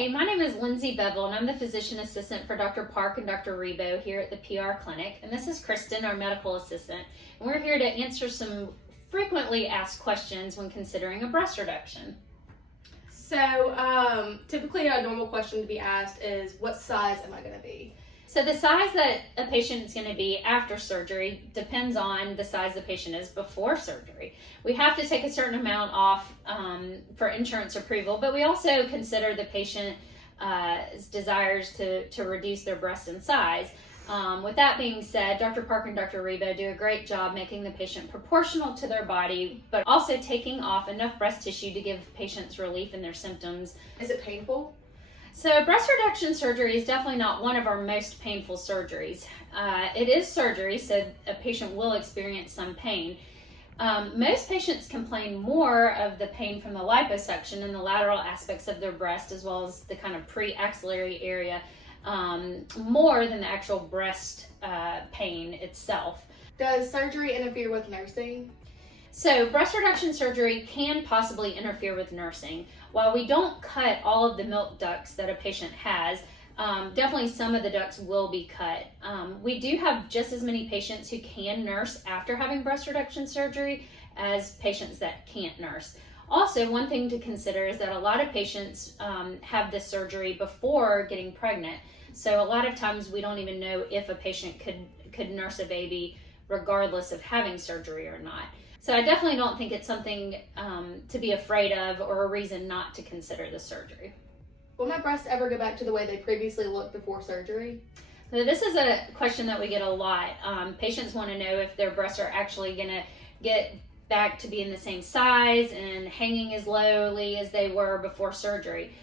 Hey, my name is Lindsay Bevel, and I'm the physician assistant for Dr. Park and Dr. Rebowe here at the PR Clinic. And this is Kristen, our medical assistant. And we're here to answer some frequently asked questions when considering a breast reduction. So, typically a normal question to be asked is, what size am I going to be? So the size that a patient is going to be after surgery depends on the size the patient is before surgery. We have to take a certain amount off for insurance approval, but we also consider the patient's desires to reduce their breast in size. With that being said, Dr. Park and Dr. Rebowe do a great job making the patient proportional to their body, but also taking off enough breast tissue to give patients relief in their symptoms. Is it painful? So breast reduction surgery is definitely not one of our most painful surgeries. It is surgery, so a patient will experience some pain. Most patients complain more of the pain from the liposuction and the lateral aspects of their breast, as well as the kind of pre-axillary area, more than the actual breast pain itself. Does surgery interfere with nursing? So breast reduction surgery can possibly interfere with nursing. While we don't cut all of the milk ducts that a patient has, definitely some of the ducts will be cut. We do have just as many patients who can nurse after having breast reduction surgery as patients that can't nurse. Also, one thing to consider is that a lot of patients have this surgery before getting pregnant. So a lot of times we don't even know if a patient could nurse a baby regardless of having surgery or not. So I definitely don't think it's something to be afraid of or a reason not to consider the surgery. Will my breasts ever go back to the way they previously looked before surgery? So this is a question that we get a lot. Patients want to know if their breasts are actually going to get back to being the same size and hanging as lowly as they were before surgery.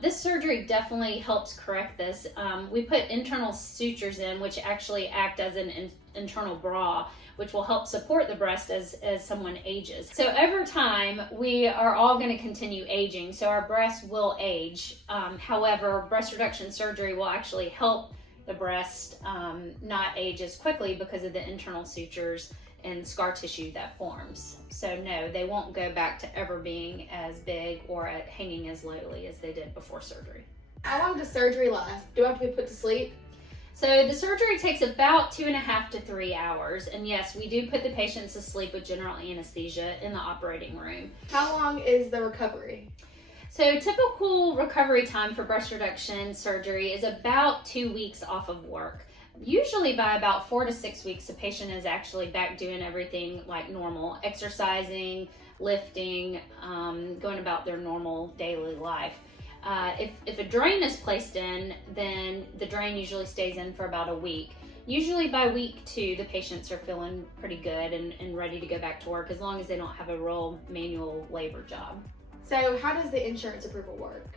This surgery definitely helps correct this. We put internal sutures in, which actually act as an internal bra, which will help support the breast as someone ages. So over time, we are all going to continue aging, so our breasts will age. However, breast reduction surgery will actually help the breast not age as quickly because of the internal sutures and scar tissue that forms. So no, they won't go back to ever being as big or hanging as lowly as they did before surgery. How long does surgery last? Do I have to be put to sleep? So the surgery takes about 2.5 to 3 hours. And yes, we do put the patients to sleep with general anesthesia in the operating room. How long is the recovery? So typical recovery time for breast reduction surgery is about 2 weeks off of work. Usually by about 4 to 6 weeks, the patient is actually back doing everything like normal, exercising, lifting, going about their normal daily life. If a drain is placed in, then the drain usually stays in for about a week. Usually by week 2, the patients are feeling pretty good and ready to go back to work, as long as they don't have a real manual labor job. So how does the insurance approval work?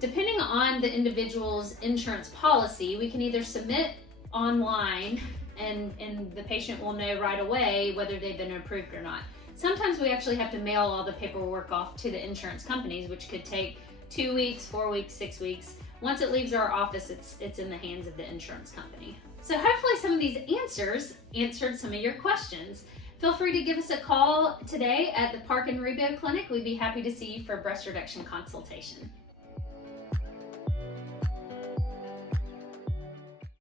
Depending on the individual's insurance policy, we can either submit online and the patient will know right away whether they've been approved or not. Sometimes we actually have to mail all the paperwork off to the insurance companies, which could take 2 weeks, 4 weeks, 6 weeks. Once it leaves our office, it's in the hands of the insurance company. So hopefully some of these answers answered some of your questions. Feel free to give us a call today at the Park and Rebowe Clinic. We'd be happy to see you for a breast reduction consultation.